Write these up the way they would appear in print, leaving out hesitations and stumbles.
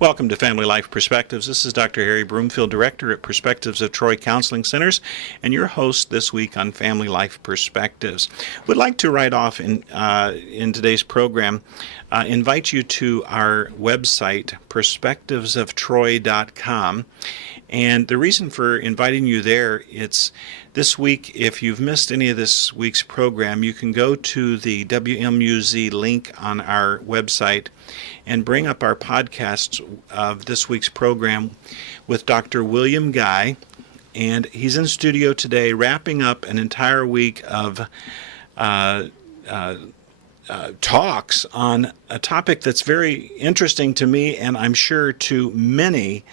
Welcome to Family Life Perspectives. This is Dr. Harry Broomfield, Director at Perspectives of Troy Counseling Centers, and your host this week on Family Life Perspectives. Would like to right off in today's program invite you to our website, perspectivesoftroy.com. And the reason for inviting you there, it's this week, if you've missed any of this week's program, you can go to the WMUZ link on our website and bring up our podcasts of this week's program with Dr. William Guy. And he's in studio today wrapping up an entire week of talks on a topic that's very interesting to me and I'm sure to many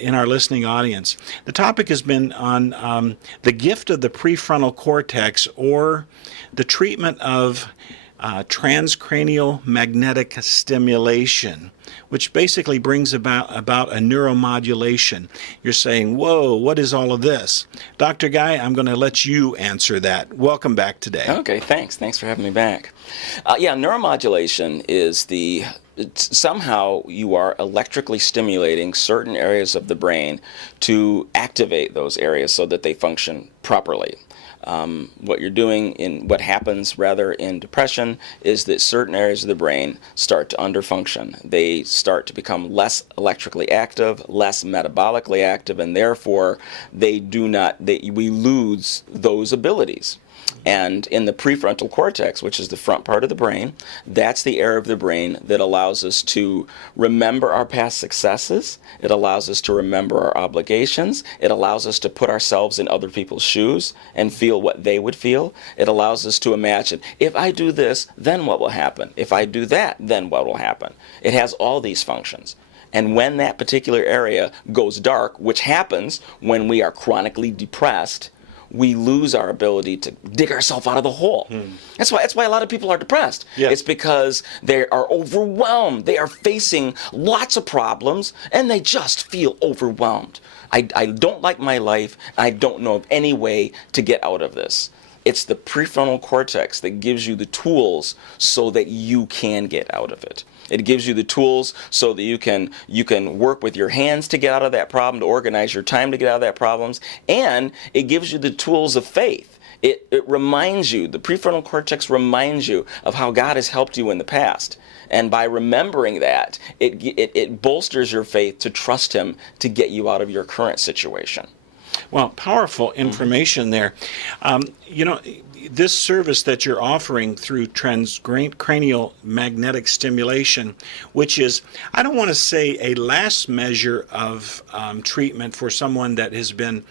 in our listening audience. The topic has been on the gift of the prefrontal cortex, or the treatment of transcranial magnetic stimulation, which basically brings about a neuromodulation. You're saying, whoa, what is all of this? Dr. Guy, I'm going to let you answer that. Welcome back today. Okay, thanks. Thanks for having me back. Neuromodulation is somehow you are electrically stimulating certain areas of the brain to activate those areas so that they function properly. What happens in depression is that certain areas of the brain start to underfunction. They start to become less electrically active, less metabolically active, and therefore we lose those abilities. And in the prefrontal cortex, which is the front part of the brain, that's the area of the brain that allows us to remember our past successes. It allows us to remember our obligations. It allows us to put ourselves in other people's shoes and feel what they would feel. It allows us to imagine, if I do this, then what will happen? If I do that, then what will happen? It has all these functions. And when that particular area goes dark, which happens when we are chronically depressed, we lose our ability to dig ourselves out of the hole. That's why a lot of people are depressed. Yeah. It's because they are overwhelmed. They are facing lots of problems, and they just feel overwhelmed. I don't like my life. I don't know of any way to get out of this. It's the prefrontal cortex that gives you the tools so that you can get out of it. It gives you the tools so that you can work with your hands to get out of that problem, to organize your time to get out of that problems, and it gives you the tools of faith. It reminds you, the prefrontal cortex reminds you of how God has helped you in the past. And by remembering that, it bolsters your faith to trust Him to get you out of your current situation. Well, powerful information there. This service that you're offering through Transcranial Magnetic Stimulation, which is, I don't want to say a last measure of treatment for someone that has been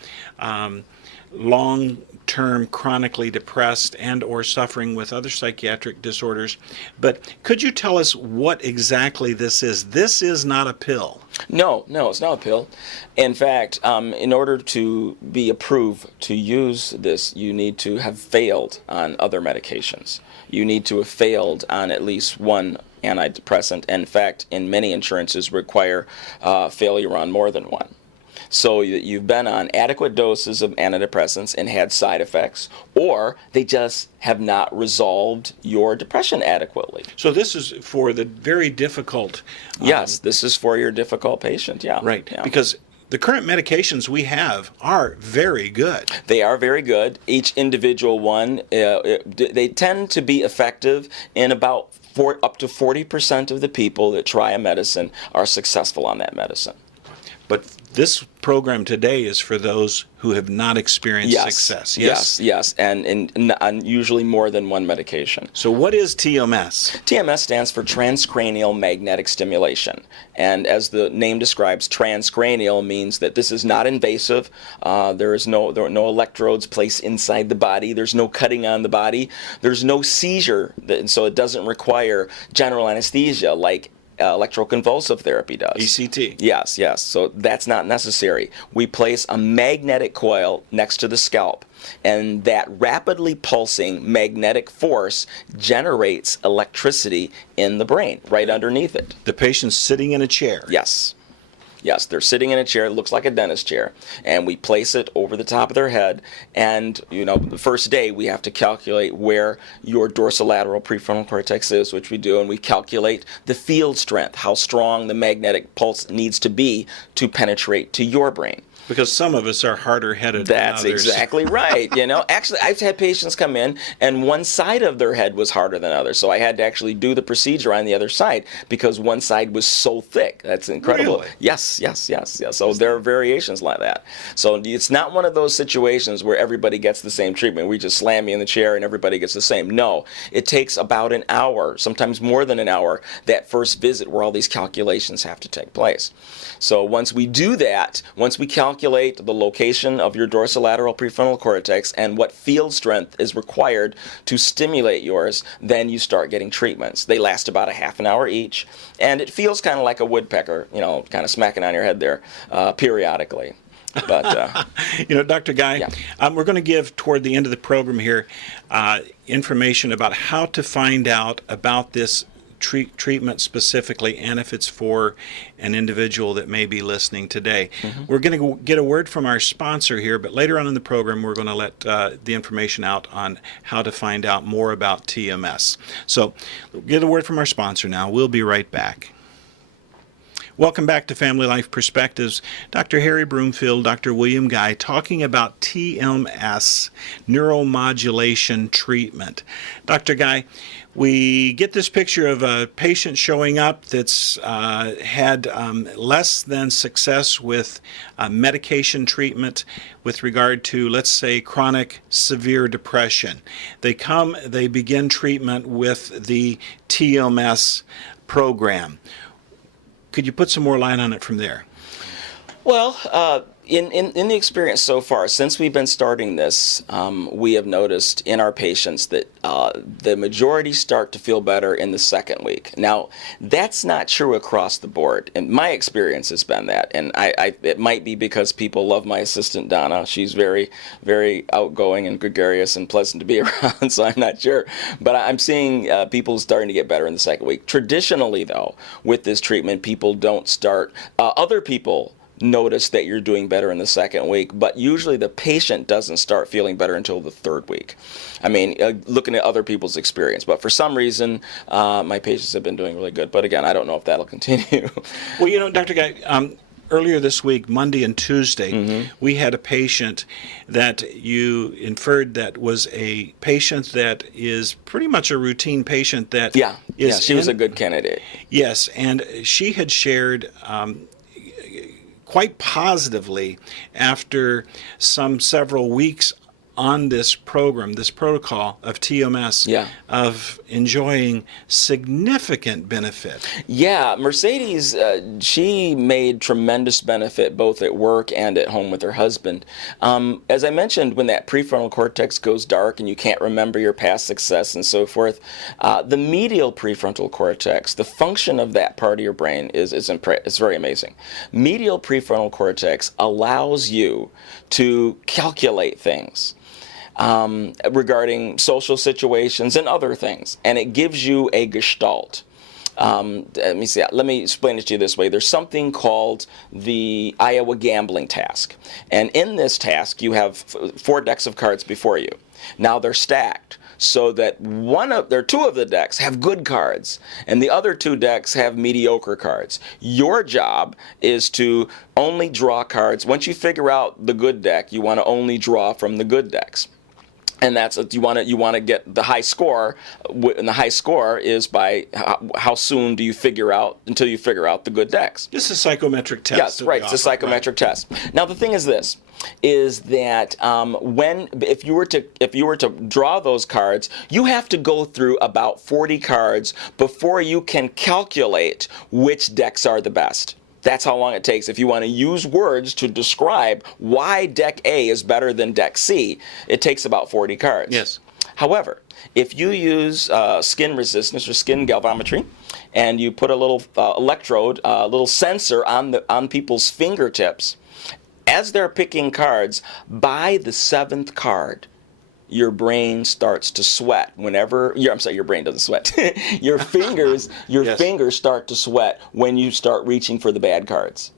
long-term chronically depressed and or suffering with other psychiatric disorders, but could you tell us what exactly this is? This is not a pill. No, it's not a pill. In fact, in order to be approved to use this, you need to have failed on other medications. You need to have failed on at least one antidepressant. In fact, in many insurances require failure on more than one. So you've been on adequate doses of antidepressants and had side effects, or they just have not resolved your depression adequately. So this is for the very difficult... Yes, this is for your difficult patient, yeah. Right, yeah. Because the current medications we have are very good. They are very good. Each individual one, they tend to be effective in about up to 40% of the people that try a medicine are successful on that medicine. But this program today is for those who have not experienced success. Yes, and usually more than one medication. So what is TMS? TMS stands for Transcranial Magnetic Stimulation. And as the name describes, transcranial means that this is not invasive. There are no electrodes placed inside the body. There's no cutting on the body. There's no seizure, so it doesn't require general anesthesia like electroconvulsive therapy does. ECT. Yes. So that's not necessary. We place a magnetic coil next to the scalp, and that rapidly pulsing magnetic force generates electricity in the brain, right underneath it. The patient's sitting in a chair. Yes. Yes, they're sitting in a chair. It looks like a dentist chair. And we place it over the top of their head. And, the first day we have to calculate where your dorsolateral prefrontal cortex is, which we do. And we calculate the field strength, how strong the magnetic pulse needs to be to penetrate to your brain. Because some of us are harder headed than others. That's exactly right. Actually, I've had patients come in and one side of their head was harder than others. So I had to actually do the procedure on the other side because one side was so thick. That's incredible. Really? Yes. So there are variations like that. So it's not one of those situations where everybody gets the same treatment. We just slam you in the chair and everybody gets the same. No, it takes about an hour, sometimes more than an hour, that first visit where all these calculations have to take place. So once we do that, once we calculate the location of your dorsolateral prefrontal cortex and what field strength is required to stimulate yours, then you start getting treatments. They last about a half an hour each, and it feels kind of like a woodpecker, kind of smacking on your head there periodically. But Dr. Guy, yeah. We're going to give toward the end of the program here information about how to find out about this treatment specifically, and if it's for an individual that may be listening today. Mm-hmm. We're going to get a word from our sponsor here, but later on in the program we're going to let the information out on how to find out more about TMS. So get a word from our sponsor now. We'll be right back. Welcome back to Family Life Perspectives. Dr. Harry Broomfield, Dr. William Guy, talking about TMS, neuromodulation treatment. Dr. Guy, we get this picture of a patient showing up that's had less than success with medication treatment with regard to, let's say, chronic severe depression. They begin treatment with the TMS program. Could you put some more light on it from there? Well, in the experience so far, since we've been starting this, we have noticed in our patients that the majority start to feel better in the second week. Now, that's not true across the board, and my experience has been that. And it might be because people love my assistant, Donna. She's very, very outgoing and gregarious and pleasant to be around, so I'm not sure. But I'm seeing people starting to get better in the second week. Traditionally, though, with this treatment, people don't start. Other people notice that you're doing better in the second week, but usually the patient doesn't start feeling better until the third week. I mean, looking at other people's experience, but for some reason, my patients have been doing really good. But again, I don't know if that'll continue. Well, Dr. Guy, earlier this week, Monday and Tuesday, we had a patient that you inferred that was a patient that is pretty much a routine patient that she was a good candidate. Yes, and she had shared quite positively after several weeks on this program, this protocol of TMS, of enjoying significant benefit. Yeah, Mercedes, she made tremendous benefit both at work and at home with her husband. As I mentioned, when that prefrontal cortex goes dark and you can't remember your past success and so forth, the medial prefrontal cortex, the function of that part of your brain is very amazing. Medial prefrontal cortex allows you to calculate things regarding social situations and other things, and it gives you a gestalt. Let me explain it to you this way. There's something called the Iowa gambling task, and in this task you have 4 decks of cards before you. Now they're stacked so that two of the decks have good cards and the other 2 decks have mediocre cards. Your job is to only draw cards. Once you figure out the good deck, you want to only draw from the good decks. And that's you want to get the high score, and the high score is by how soon do you figure out until you figure out the good decks. This is a psychometric test. Yes, right. It's a psychometric test. Now the thing is this: is that if you were to draw those cards, you have to go through about 40 cards before you can calculate which decks are the best. That's how long it takes. If you want to use words to describe why deck A is better than deck C, it takes about 40 cards. Yes. However, if you use skin resistance or skin galvanometry, and you put a little electrode, a little sensor on people's fingertips, as they're picking cards, by the 7th card, your brain starts to sweat your brain doesn't sweat. Your fingers start to sweat when you start reaching for the bad cards.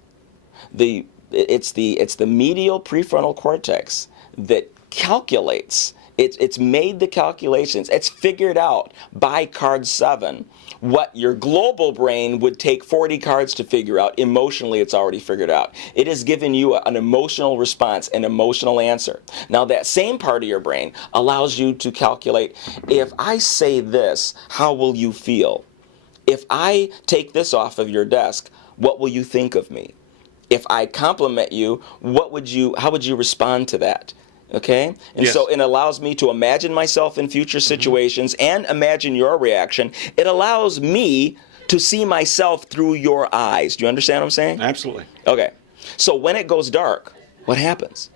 It's the medial prefrontal cortex that calculates. It's made the calculations. It's figured out by card 7 what your global brain would take 40 cards to figure out. Emotionally, it's already figured out. It has given you an emotional response, an emotional answer. Now, that same part of your brain allows you to calculate, if I say this, how will you feel? If I take this off of your desk, what will you think of me? If I compliment you, how would you respond to that? Okay? And Yes. so it allows me to imagine myself in future situations and imagine your reaction. It allows me to see myself through your eyes. Do you understand what I'm saying? Absolutely. Okay. So when it goes dark, what happens?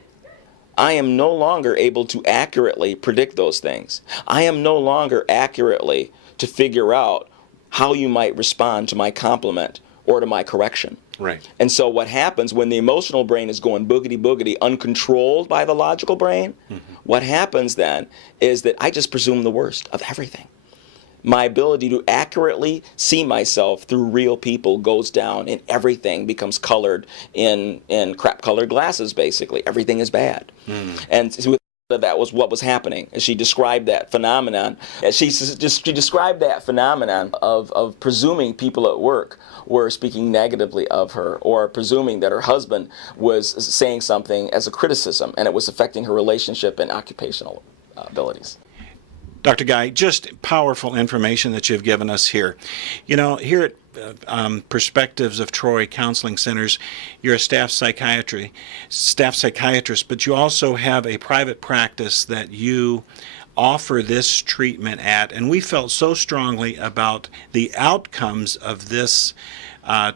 I am no longer able to accurately predict those things. I am no longer accurately to figure out how you might respond to my compliment or to my correction. Right. And so what happens when the emotional brain is going boogity-boogity, uncontrolled by the logical brain, what happens then is that I just presume the worst of everything. My ability to accurately see myself through real people goes down, and everything becomes colored in crap-colored glasses, basically. Everything is bad. And so that was what was happening. She described that phenomenon. She described that phenomenon of presuming people at work were speaking negatively of her, or presuming that her husband was saying something as a criticism, and it was affecting her relationship and occupational abilities. Dr. Guy, just powerful information that you've given us here. You know, here at Perspectives of Troy Counseling Centers, you're a staff psychiatrist, but you also have a private practice that you offer this treatment at, and we felt so strongly about the outcomes of this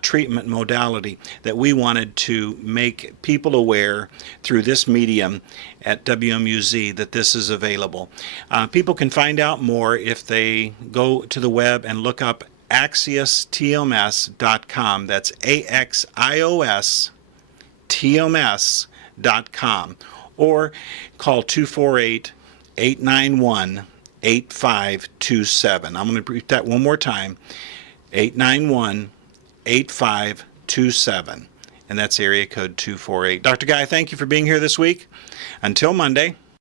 treatment modality that we wanted to make people aware through this medium at WMUZ that this is available. People can find out more if they go to the web and look up AxiosTMS.com. That's AXIOSTMS.com, or call 248-891-8527. I'm going to repeat that one more time, 891-8527, and that's area code 248. Dr. Guy, thank you for being here this week. Until Monday,